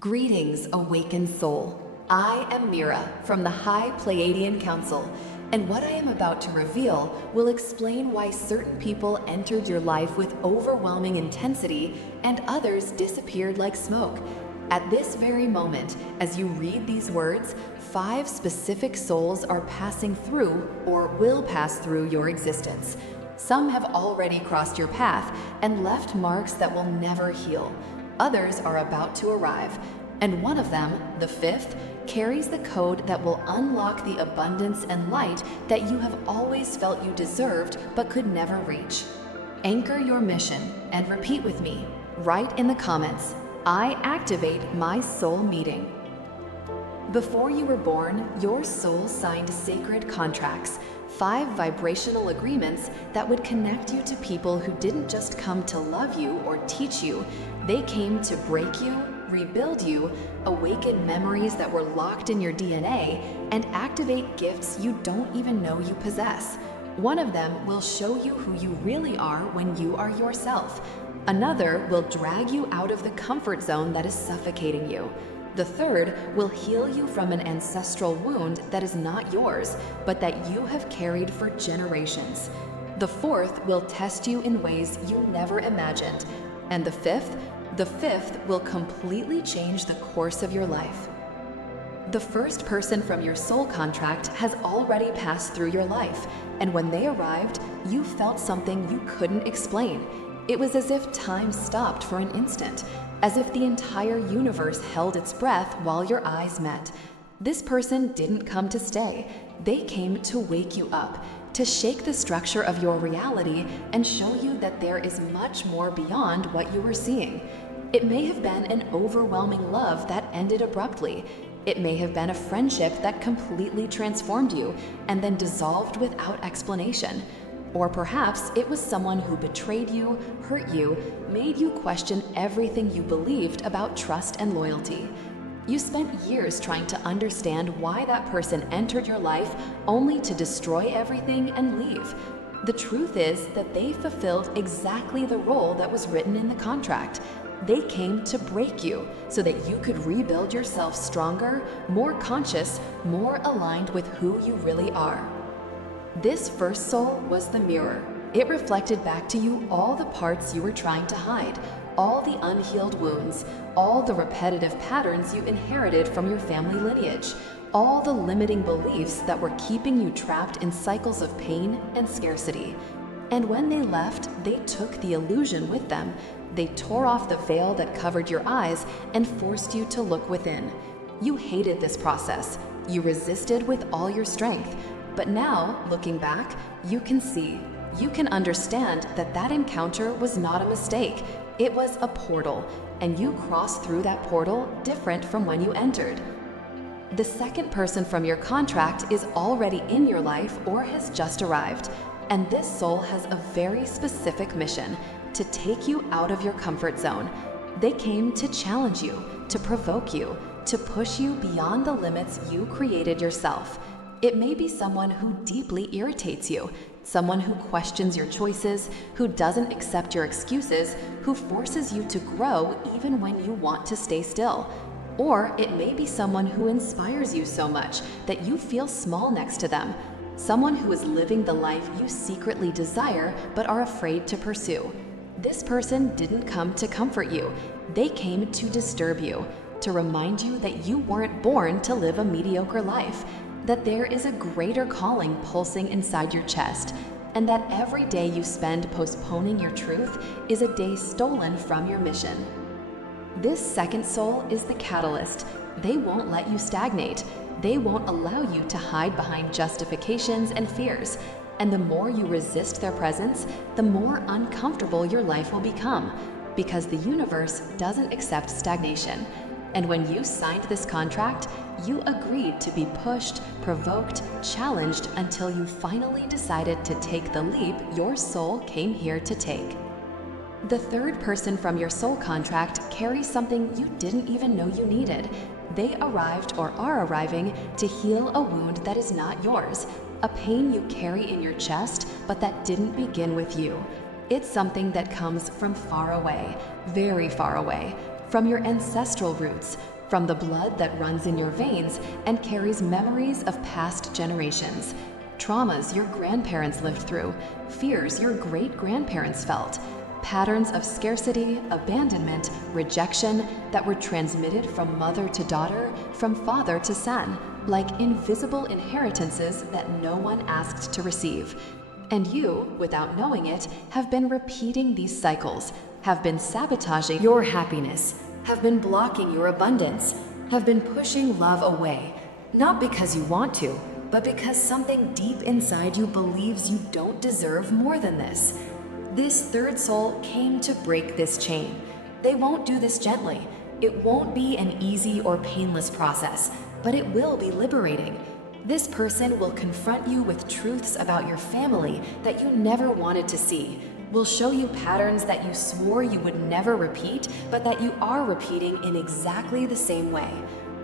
Greetings, awakened soul. I am Mira from the High Pleiadian Council, and what I am about to reveal will explain why certain people entered your life with overwhelming intensity and others disappeared like smoke. At this very moment, as you read these words, 5 specific souls are passing through or will pass through your existence. Some have already crossed your path and left marks that will never heal. Others are about to arrive, and one of them, the 5th, carries the code that will unlock the abundance and light that you have always felt you deserved but could never reach. Anchor your mission and repeat with me. Write in the comments, I activate my soul meeting. Before you were born, your soul signed sacred contracts, 5 vibrational agreements that would connect you to people who didn't just come to love you or teach you, they came to break you, rebuild you, awaken memories that were locked in your DNA, and activate gifts you don't even know you possess. One of them will show you who you really are when you are yourself. Another will drag you out of the comfort zone that is suffocating you. The 3rd will heal you from an ancestral wound that is not yours, but that you have carried for generations. The 4th will test you in ways you never imagined. And the 5th will completely change the course of your life. The first person from your soul contract has already passed through your life, and when they arrived, you felt something you couldn't explain. It was as if time stopped for an instant, as if the entire universe held its breath while your eyes met. This person didn't come to stay. They came to wake you up, to shake the structure of your reality and show you that there is much more beyond what you were seeing. It may have been an overwhelming love that ended abruptly. It may have been a friendship that completely transformed you and then dissolved without explanation. Or perhaps it was someone who betrayed you, hurt you, made you question everything you believed about trust and loyalty. You spent years trying to understand why that person entered your life only to destroy everything and leave. The truth is that they fulfilled exactly the role that was written in the contract. They came to break you so that you could rebuild yourself stronger, more conscious, more aligned with who you really are. This first soul was the mirror. It reflected back to you all the parts you were trying to hide, all the unhealed wounds, all the repetitive patterns you inherited from your family lineage, all the limiting beliefs that were keeping you trapped in cycles of pain and scarcity. And when they left, they took the illusion with them. They tore off the veil that covered your eyes and forced you to look within. You hated this process. You resisted with all your strength. But now, looking back, you can see, you can understand that that encounter was not a mistake. It was a portal, and you crossed through that portal different from when you entered. The second person from your contract is already in your life or has just arrived, and this soul has a very specific mission: to take you out of your comfort zone. They came to challenge you, to provoke you, to push you beyond the limits you created yourself. It may be someone who deeply irritates you, someone who questions your choices, who doesn't accept your excuses, who forces you to grow even when you want to stay still. Or it may be someone who inspires you so much that you feel small next to them, someone who is living the life you secretly desire but are afraid to pursue. This person didn't come to comfort you. They came to disturb you, to remind you that you weren't born to live a mediocre life, that there is a greater calling pulsing inside your chest, and that every day you spend postponing your truth is a day stolen from your mission. This second soul is the catalyst. They won't let you stagnate. They won't allow you to hide behind justifications and fears. And the more you resist their presence, the more uncomfortable your life will become, because the universe doesn't accept stagnation. And when you signed this contract, you agreed to be pushed, provoked, challenged until you finally decided to take the leap your soul came here to take. The third person from your soul contract carries something you didn't even know you needed. They arrived or are arriving to heal a wound that is not yours, a pain you carry in your chest, but that didn't begin with you. It's something that comes from far away, very far away, from your ancestral roots, from the blood that runs in your veins and carries memories of past generations, traumas your grandparents lived through, fears your great-grandparents felt, patterns of scarcity, abandonment, rejection that were transmitted from mother to daughter, from father to son, like invisible inheritances that no one asked to receive. And you, without knowing it, have been repeating these cycles, have been sabotaging your happiness, have been blocking your abundance, have been pushing love away, not because you want to, but because something deep inside you believes you don't deserve more than this. This third soul came to break this chain. They won't do this gently. It won't be an easy or painless process, but it will be liberating. This person will confront you with truths about your family that you never wanted to see, will show you patterns that you swore you would never repeat, but that you are repeating in exactly the same way,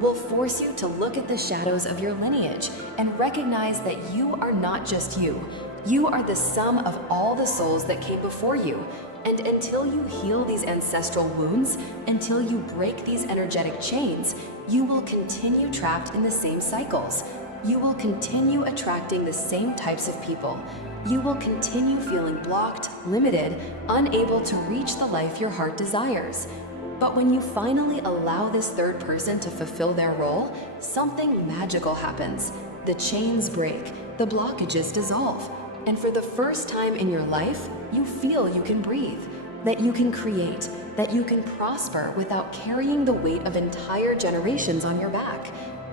will force you to look at the shadows of your lineage and recognize that you are not just you. You are the sum of all the souls that came before you. And until you heal these ancestral wounds, until you break these energetic chains, you will continue trapped in the same cycles. You will continue attracting the same types of people. You will continue feeling blocked, limited, unable to reach the life your heart desires. But when you finally allow this third person to fulfill their role, something magical happens. The chains break, the blockages dissolve. And for the first time in your life, you feel you can breathe, that you can create, that you can prosper without carrying the weight of entire generations on your back.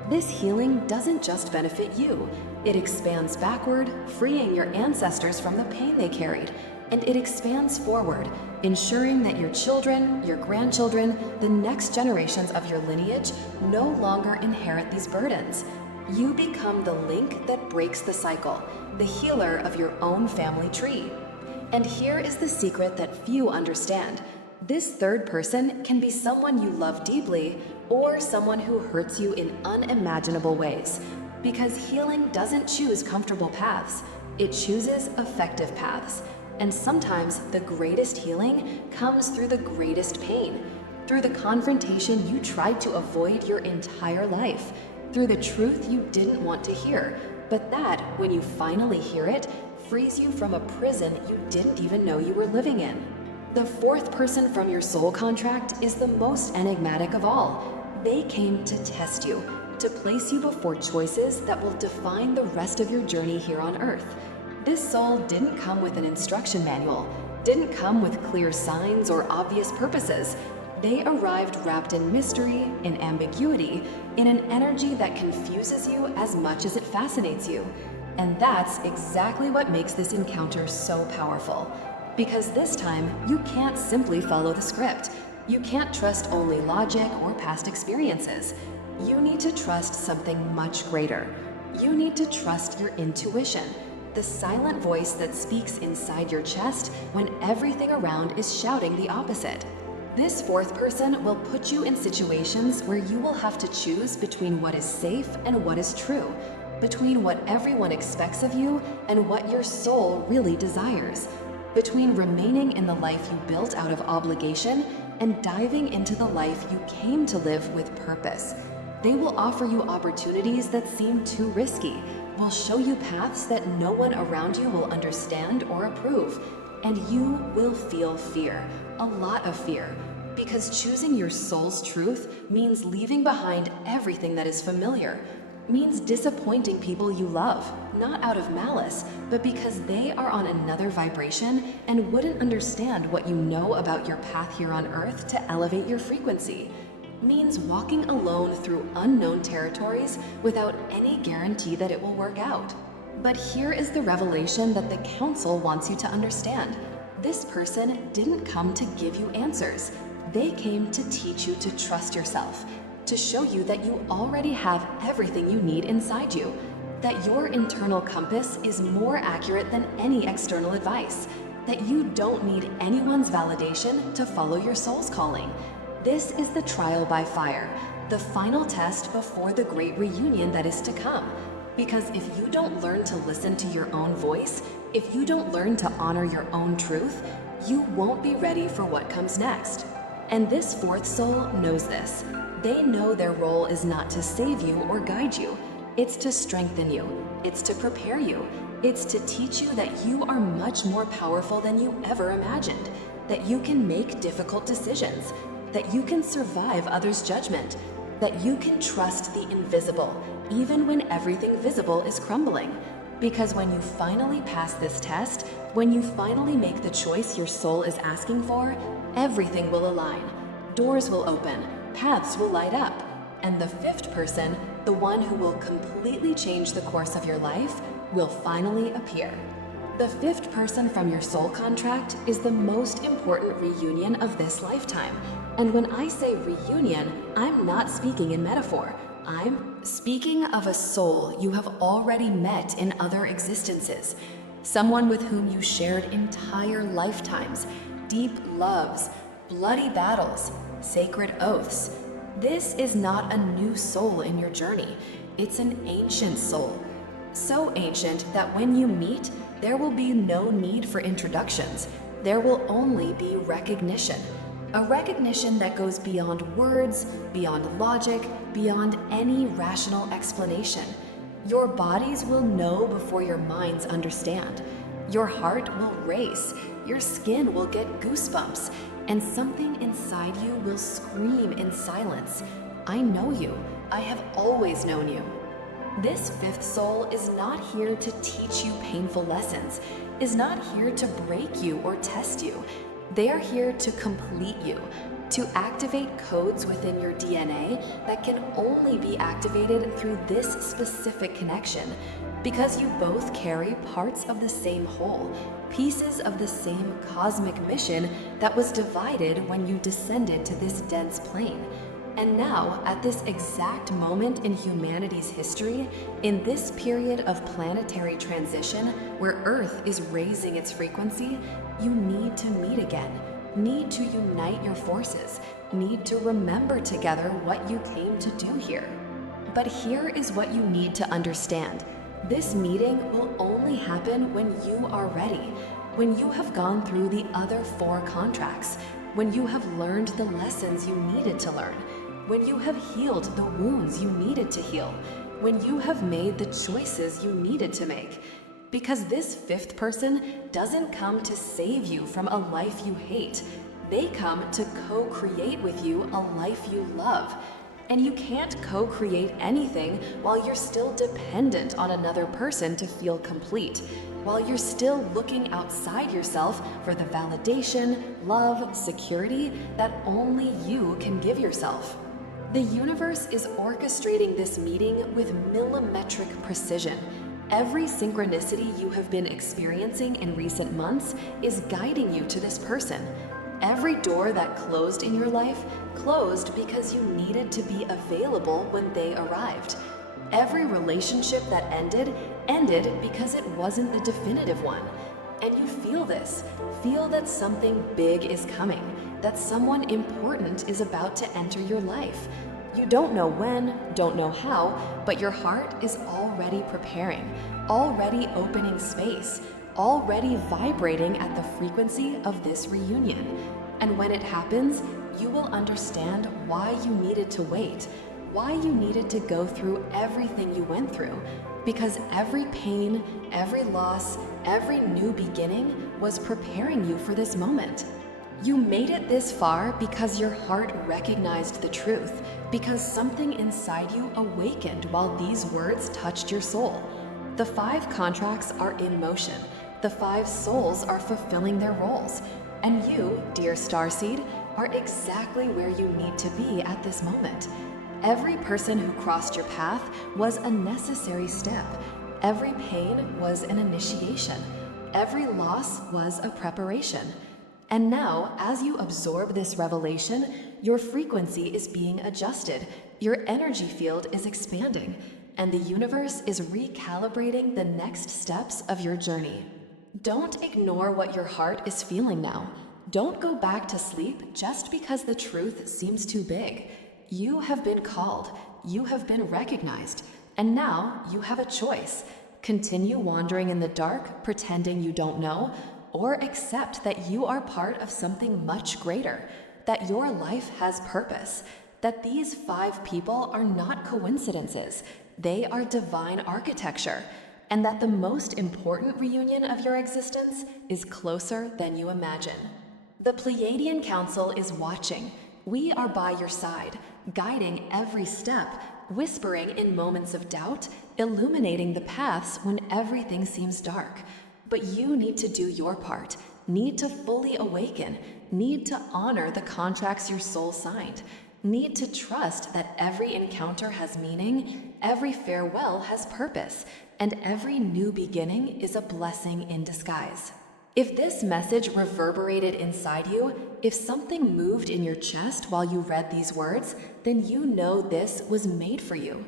This healing doesn't just benefit you. It expands backward, freeing your ancestors from the pain they carried. And it expands forward, ensuring that your children, your grandchildren, the next generations of your lineage no longer inherit these burdens. You become the link that breaks the cycle, the healer of your own family tree. And here is the secret that few understand. This third person can be someone you love deeply or someone who hurts you in unimaginable ways. Because healing doesn't choose comfortable paths, it chooses effective paths. And sometimes the greatest healing comes through the greatest pain, through the confrontation you tried to avoid your entire life, through the truth you didn't want to hear, but that, when you finally hear it, frees you from a prison you didn't even know you were living in. The fourth person from your soul contract is the most enigmatic of all. They came to test you, to place you before choices that will define the rest of your journey here on Earth. This soul didn't come with an instruction manual, didn't come with clear signs or obvious purposes. They arrived wrapped in mystery, in ambiguity, in an energy that confuses you as much as it fascinates you. And that's exactly what makes this encounter so powerful. Because this time, you can't simply follow the script. You can't trust only logic or past experiences. You need to trust something much greater. You need to trust your intuition, the silent voice that speaks inside your chest when everything around is shouting the opposite. This fourth person will put you in situations where you will have to choose between what is safe and what is true, between what everyone expects of you and what your soul really desires, between remaining in the life you built out of obligation and diving into the life you came to live with purpose. They will offer you opportunities that seem too risky, will show you paths that no one around you will understand or approve, and you will feel fear, a lot of fear, because choosing your soul's truth means leaving behind everything that is familiar, means disappointing people you love, not out of malice, but because they are on another vibration and wouldn't understand what you know about your path here on Earth to elevate your frequency. Means walking alone through unknown territories without any guarantee that it will work out. But here is the revelation that the Council wants you to understand. This person didn't come to give you answers. They came to teach you to trust yourself, to show you that you already have everything you need inside you, that your internal compass is more accurate than any external advice, that you don't need anyone's validation to follow your soul's calling. This is the trial by fire, the final test before the great reunion that is to come. Because if you don't learn to listen to your own voice, if you don't learn to honor your own truth, you won't be ready for what comes next. And this fourth soul knows this. They know their role is not to save you or guide you. It's to strengthen you. It's to prepare you. It's to teach you that you are much more powerful than you ever imagined, that you can make difficult decisions, that you can survive others' judgment, that you can trust the invisible, even when everything visible is crumbling. Because when you finally pass this test, when you finally make the choice your soul is asking for, everything will align. Doors will open, paths will light up, and the fifth person, the one who will completely change the course of your life, will finally appear. The fifth person from your soul contract is the most important reunion of this lifetime. And when I say reunion, I'm not speaking in metaphor. I'm speaking of a soul you have already met in other existences. Someone with whom you shared entire lifetimes, deep loves, bloody battles, sacred oaths. This is not a new soul in your journey. It's an ancient soul. So ancient that when you meet, there will be no need for introductions. There will only be recognition. A recognition that goes beyond words, beyond logic, beyond any rational explanation. Your bodies will know before your minds understand. Your heart will race, your skin will get goosebumps, and something inside you will scream in silence. I know you. I have always known you. This fifth soul is not here to teach you painful lessons, is not here to break you or test you. They are here to complete you, to activate codes within your DNA that can only be activated through this specific connection, because you both carry parts of the same whole, pieces of the same cosmic mission that was divided when you descended to this dense plane. And now, at this exact moment in humanity's history, in this period of planetary transition where Earth is raising its frequency, you need to meet again, need to unite your forces, need to remember together what you came to do here. But here is what you need to understand. This meeting will only happen when you are ready, when you have gone through the other 4 contracts, when you have learned the lessons you needed to learn, when you have healed the wounds you needed to heal, when you have made the choices you needed to make. Because this fifth person doesn't come to save you from a life you hate. They come to co-create with you a life you love. And you can't co-create anything while you're still dependent on another person to feel complete, while you're still looking outside yourself for the validation, love, security that only you can give yourself. The universe is orchestrating this meeting with millimetric precision. Every synchronicity you have been experiencing in recent months is guiding you to this person. Every door that closed in your life closed because you needed to be available when they arrived. Every relationship that ended because it wasn't the definitive one. And you feel this. Feel that something big is coming, that someone important is about to enter your life. You don't know when, don't know how, but your heart is already preparing, already opening space, already vibrating at the frequency of this reunion. And when it happens, you will understand why you needed to wait, why you needed to go through everything you went through, because every pain, every loss, every new beginning was preparing you for this moment. You made it this far because your heart recognized the truth, because something inside you awakened while these words touched your soul. The 5 contracts are in motion. The 5 souls are fulfilling their roles. And you, dear Starseed, are exactly where you need to be at this moment. Every person who crossed your path was a necessary step. Every pain was an initiation. Every loss was a preparation. And now, as you absorb this revelation, your frequency is being adjusted, your energy field is expanding, and the universe is recalibrating the next steps of your journey. Don't ignore what your heart is feeling now. Don't go back to sleep just because the truth seems too big. You have been called, you have been recognized, and now you have a choice. Continue wandering in the dark, pretending you don't know, or accept that you are part of something much greater. that your life has purpose, that these 5 people are not coincidences, they are divine architecture, and that the most important reunion of your existence is closer than you imagine. The Pleiadian Council is watching. We are by your side, guiding every step, whispering in moments of doubt, illuminating the paths when everything seems dark. But you need to do your part, need to fully awaken, need to honor the contracts your soul signed, need to trust that every encounter has meaning, every farewell has purpose, and every new beginning is a blessing in disguise. If this message reverberated inside you, if something moved in your chest while you read these words, then you know this was made for you.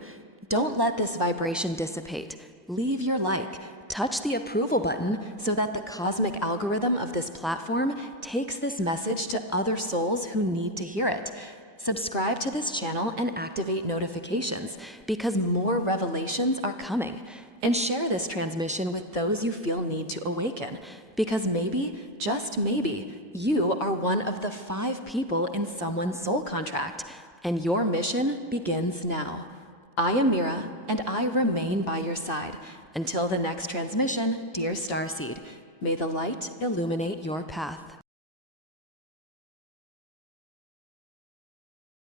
Don't let this vibration dissipate. Leave your like. Touch the approval button so that the cosmic algorithm of this platform takes this message to other souls who need to hear it. Subscribe to this channel and activate notifications because more revelations are coming. And share this transmission with those you feel need to awaken, because maybe, just maybe, you are one of the 5 people in someone's soul contract, and your mission begins now. I am Mira, and I remain by your side. Until the next transmission, dear Starseed, may the light illuminate your path.